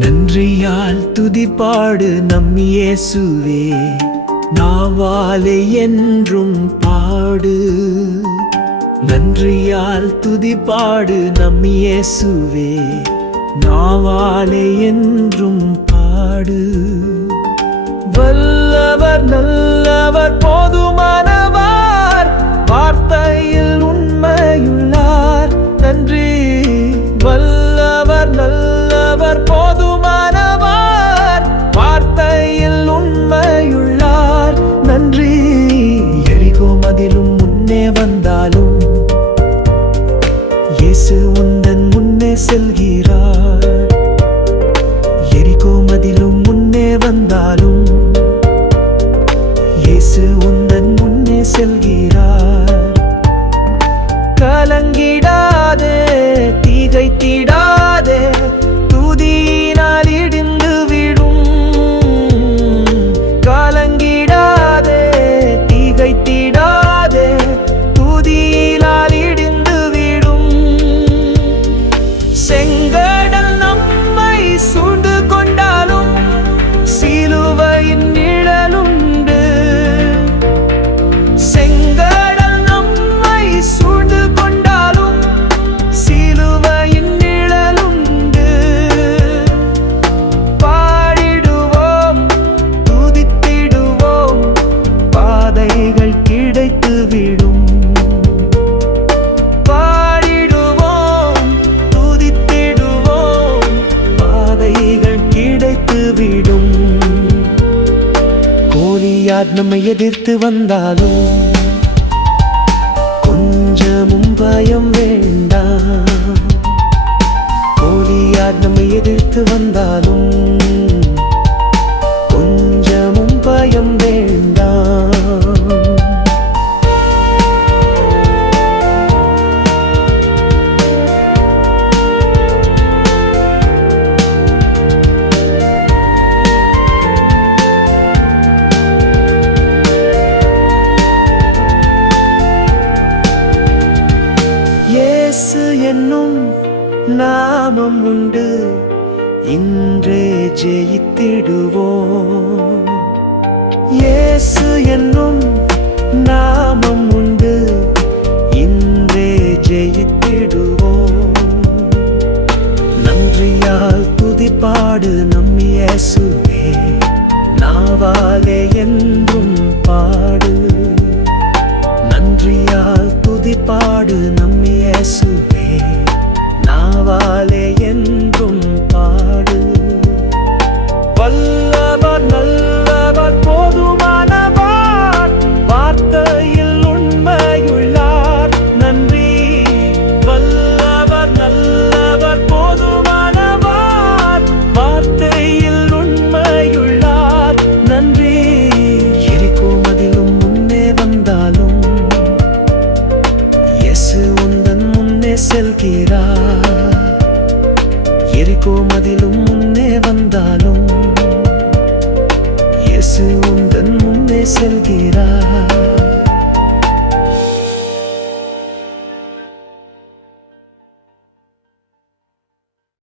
நன்றியால் துதிப்பாடு நம் இயேசுவே நாவாலே என்றும் பாடு. நன்றியால் துதிப்பாடு நம் இயேசுவே நாவாலே என்றும் பாடு. வல்லவர் நல்லவர் போ நல்லவர் போதுமானவர். வார்த்தையில் உண்மையுள்ளார். நன்றி. எரிகோ மதிலும் முன்னே வந்தாலும் இயேசு உந்தன் முன்னே செல்கிறார். எரிகோ மதிலும் முன்னே வந்தாலும் இயேசு உந்தன் முன்னே செல்கிறார். கடல் நம்மை சூழ்ந்து கொண்டாலும் சிலுவையின் நிழலுண்டு. செங்கடல் நம்மை சூழ்ந்து கொண்டாலும் சிலுவையின் நிழலுண்டு. பாடிடுவோம் துதித்திடுவோம் பாதைகள் கிடைத்துவிடும். பாடிடுவோம் யார் நம்மை எதிர்த்து வந்தாலும் கொஞ்சமும் பயம் வேண்டாம். போலி யார் நம்மை எதிர்த்து வந்தாலும் நாமம் உண்டு. இன்றே ஜெயித்திடுவோம். இயேசு என்னும் நாமம் உண்டு. இன்றே ஜெயித்திடுவோம். நன்றியால் துதிப்பாடு நம் இயேசுவே. நாவாலே என் செல்கிறார். எரிக்கோ மதிலும் முன்னே வந்தாலும் இயேசு உந்தன் முன்னே செல்கிறார்.